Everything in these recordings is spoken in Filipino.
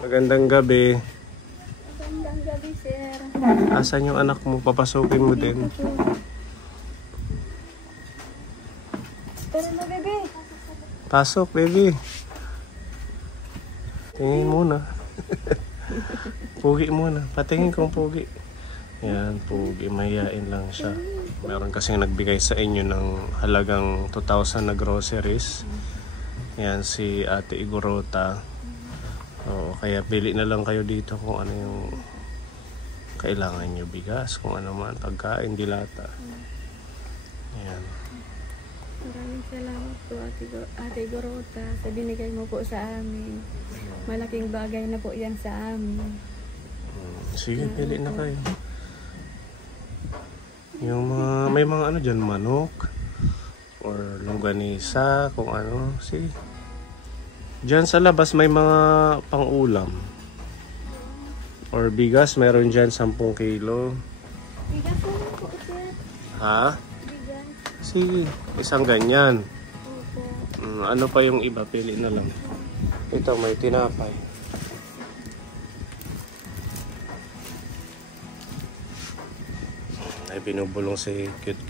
Magandang gabi. Magandang gabi, sir. Asan yung anak mo? Papasukin mo din. Tara na, bebe. Pasok, baby. Tingin muna. Pugi muna. Patingin kong pugi. Yan, pugi. Mahihain lang siya. Meron kasing nagbigay sa inyo ng halagang 2,000 na groceries. Yan, si Ate Igorota. Oo, kaya pili na lang kayo dito kung ano yung kailangan nyo. Bigas, kung ano man, pagkain, dilata. Yan. Maraming salamat po, Ate Gorota, sa binigay mo po sa amin. Malaking bagay na po yan sa amin. Sige, pili na kayo. Yung mga, may mga ano dyan, manok or longganisa, kung ano. Sige. Diyan sa labas may mga pang-ulam. Or bigas, meron dyan 10 kilo. Bigas po po, sir. Ha? Bigas. Sige, isang ganyan. Opo. Ano pa yung iba? Pili na lang. Ito, may tinapay. Ay, binubulong si cute.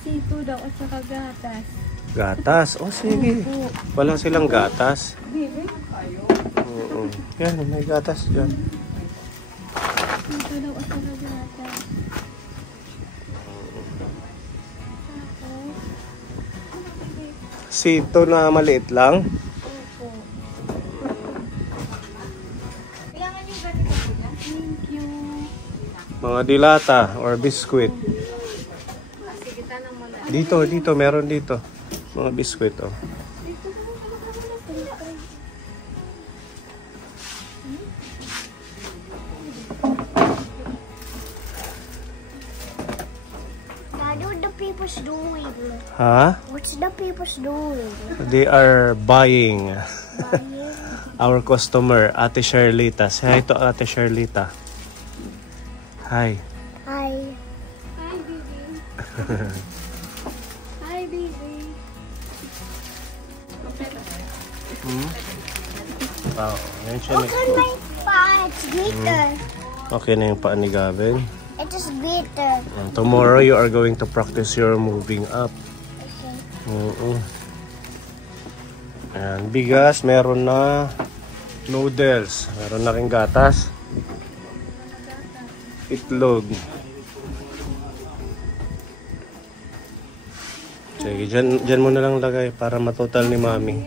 Sito daw at saka gatas. Gatas? Oh, sige. Opo. Wala silang gatas. Bebe? Oo. Yan, may gatas dyan. Sito daw at saka gatas. Tapos, Sito na maliit lang. opo. Kailangan yung gatas nila? Thank you. Mga dilata or biskuit. Sige, tanong mo na. Dito, meron dito. Mga biskuit, oh. Dad, what the people's doing? Ha? What's the people's doing? They are buying. Buying? Our customer, Ate Sherlita. Say hi to Ate Sherlita. Hi. Hi. Hi, baby. Hi, baby. Wow, yan siya. Look at my spot. It's glitter. Okay na yung paa ni Gavin. It is glitter. And tomorrow you are going to practice your moving up. Okay. Ayan, bigas, meron na noodles, meron na rin gatas, itlog. Sige, dyan mo na lang lagay para matotal ni Mami.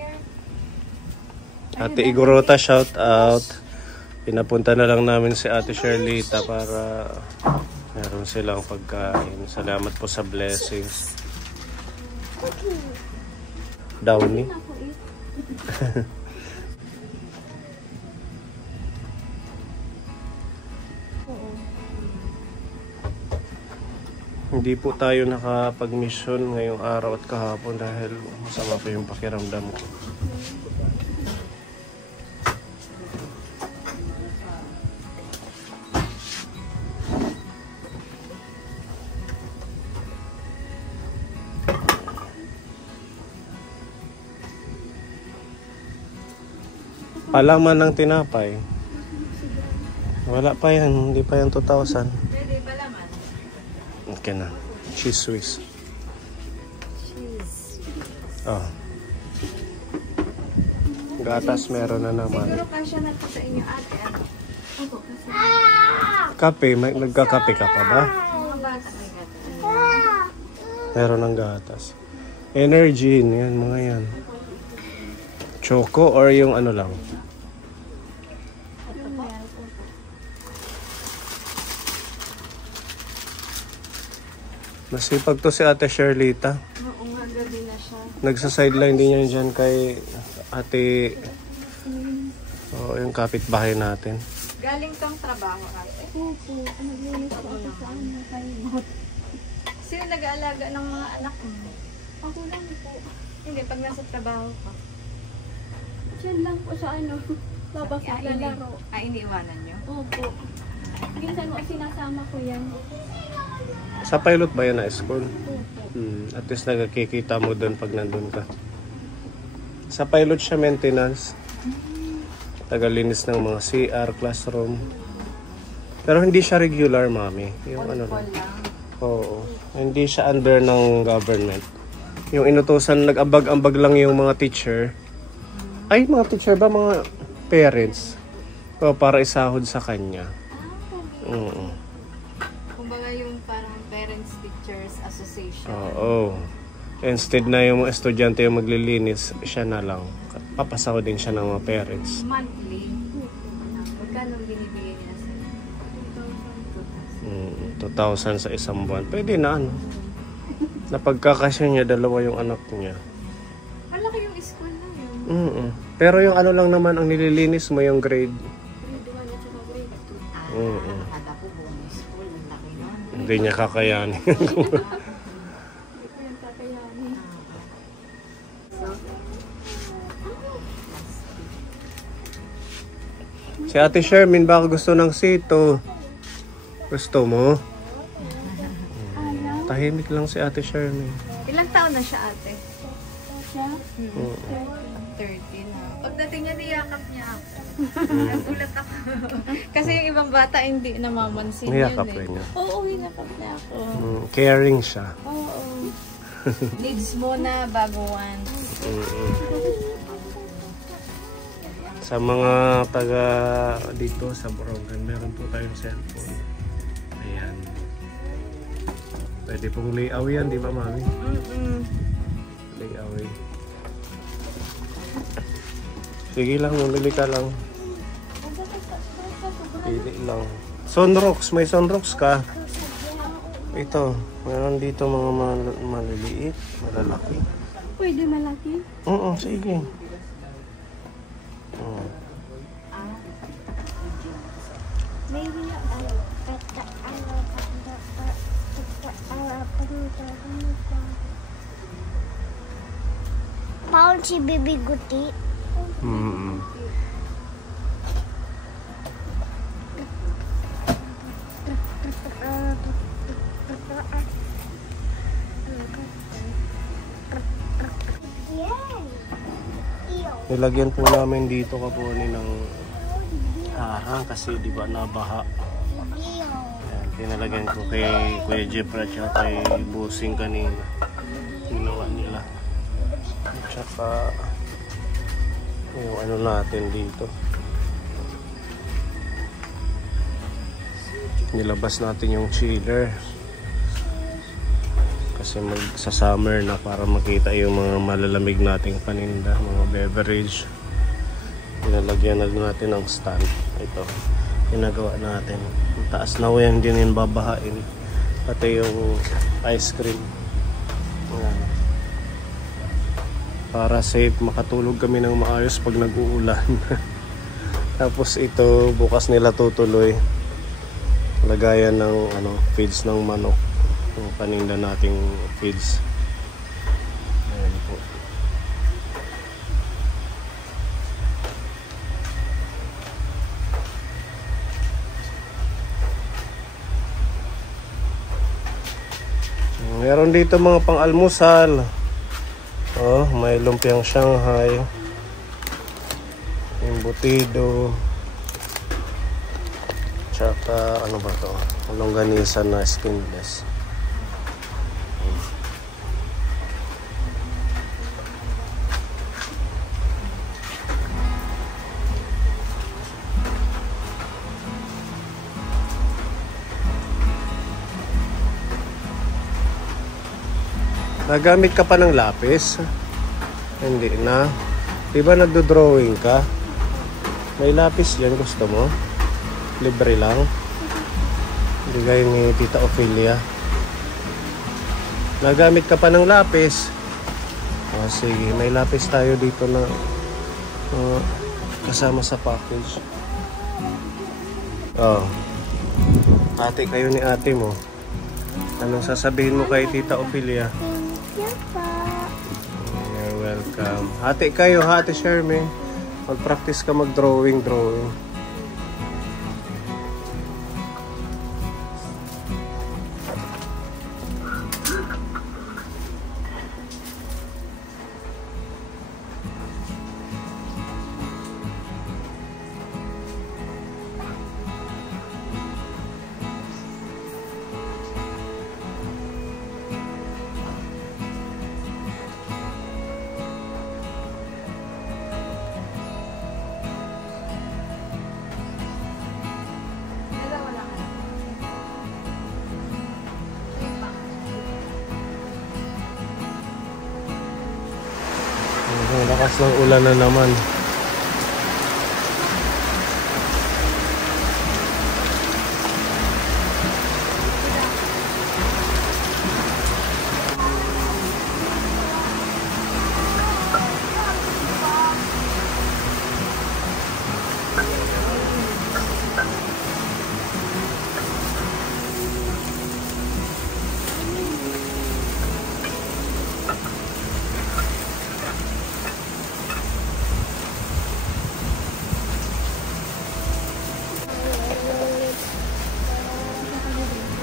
Ate Igorota, shout out. Pinapunta na lang namin si Ate Sherlita para meron silang pagkain. Salamat po sa blessings. Downy. Hindi po tayo nakapag-mission ngayong araw at kahapon dahil masama po yung pakiramdam ko. Palaman ng tinapay. Wala pa yan, hindi pa yan 2,000. Pwede palaman. Okay na. Cheese Swiss. Cheese. Oh. Gatas meron na naman. Siguro kasya na ito sa inyo, ate. Opo, kasi Kape, nagkakape ka pa ba? mga bata may gatas. Meron ng gatas. Energy, yan, mga yan. Choco or yung ano lang? Masipag to si Ate Sherlita. Oo nga, gabi na siya. Nagsa-sideline din yan dyan kay Ate... Oo, yung kapitbahay natin. Galing tong trabaho, ate. Opo, naglinis po ako sa ano, kalimot. Sino nag-aalaga ng mga anak mo? Ako lang po. Hindi, pag nasa trabaho ka. Diyan lang po sa ano, babas lalaro. Iniiwanan nyo? Opo. Minsan mo sinasama ko yan. Sa pilot ba yan na school? Opo. At least nagkikita mo doon pag nandun ka. Sa pilot siya maintenance. Tagalinis ng mga CR, classroom. Pero hindi siya regular, mami. Yung ano lang. Oo. Hindi siya under ng government. Yung inutusan, nag-ambag-ambag lang yung mga teacher. Ay, mga teacher ba? Mga parents. O, para isahod sa kanya. Oo. Kumbaga yung parang Parents Teachers Association. Oo. Instead na yung mga estudyante yung maglilinis, siya na lang. Papasahod din siya ng mga parents. Monthly. Magkano binibigay niya sa 2,000 sa isang buwan. Pwede na ano. Napagkakasya niya, dalawa yung anak niya. Malaki yung school na yun. Pero yung ano lang naman ang nililinis mo, yung grade. Grade 1 at saka grade 2. Nakakada ko buong school. Ang laki nun. Hindi niya kakayanin. Hindi ko yung kakayanin. Si Ate Shermin, baka gusto ng sito. Gusto mo? Tahimik lang si Ate Shermin. Ilang taon na siya, ate? Siya? 13 na. Pagdating niya, niyakap niya ako. Nagulat ako. Kasi yung ibang bata hindi namamansin Niyakap yun rin niya. Oo, hinakap niya ako. Caring siya. Oo. Needs mo na baguan. Sa mga taga dito sa Borongan, meron po tayong cellphone. Ayan. Pwede pong layaw yan, di ba, mami? Layaw eh. Sige lang, mamili ka lang. Pili lang. Sunrocks, may sunrocks ka. Ito, meron dito mga maliliit, malalaki. Pwede malaki? Oo, sige. Maybe Paul si Bibi Guti. Nilagyan po namin dito kapunin ng harang kasi di ba nabaha. Ayan, pinalagyan ko kay Kuya Jeffra at kay Busing kanina. Ginawa nila. At saka yung ano natin dito. Nilabas natin yung chiller. Kasi sa summer na para makita yung mga malalamig nating paninda, mga beverage. Pinalagyan na natin ng stand. Ito, ginagawa natin. Ang taas na yan, hindi yung babahain. Pati yung ice cream. Ayan. Para safe, makatulog kami ng maayos pag nag-uulan. Tapos ito, bukas nila tutuloy. Lagayan ng feeds ng manok. Yung paninda nating feeds. Ayan po. Meron dito mga pang-almusal. Oh, may lumpiang Shanghai. Embutido. Tsaka ano ba to? Longganisa na skinless. Nagamit ka pa ng lapis? Hindi na. Diba nagdo-drawing ka? May lapis yan, gusto mo? Libre lang. Bigay ni Tita Ophelia. Nagamit ka pa ng lapis? Oh, sige, may lapis tayo dito na kasama sa package. Oh. Ate kayo ni ate mo. Anong sasabihin mo kay Tita Ophelia? You're welcome. Hati kayo, Ate Shermy. Mag-practice ka mag-drawing. Lakas ng ulan na naman.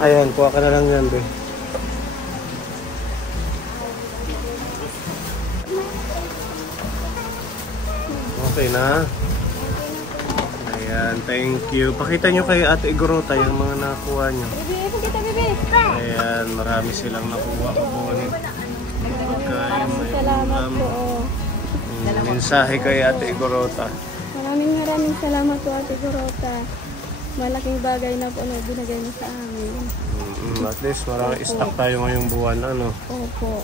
Ayan, kuha ka na lang yan, be. Okay na. Ayan, thank you. Pakita nyo kay Ate Igorota yung mga nakuha nyo. Bibi, pakita, bibi. Ayan, marami silang nakuha ko po. Pagkain, may Salamat ulam. po. Mensahe kay Ate Igorota. Maraming salamat po, Ate Gorota. Malaking bagay na po na binigay niyo sa amin. At least marami stock tayo ngayong buwan. Ano? Opo.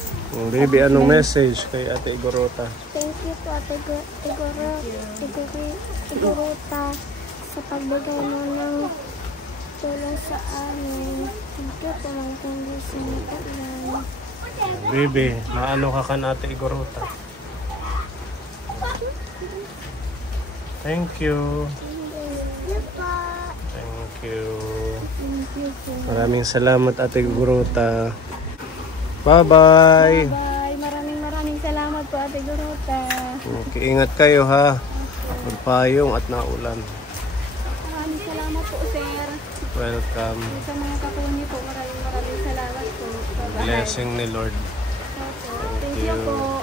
Baby, anong message kay Ate Igorota? Thank you po, Ate Igorota, sa pagbigay mo ng tulong sa amin. Thank you po, mga kondisyon na po lang. Baby, naano ka kan Ate Igorota? Thank you. Thank you po. Thank you. Thank you po. Maraming salamat Ate Igorota. Bye-bye. Bye. Maraming salamat po, Ate Gorota. Okay, ingat kayo ha. Magpayong at naulan. Maraming salamat po, sir. Welcome. Sa mga kapuni po, maraming salamat po. Bye-bye. Blessing ni Lord. Thank you po.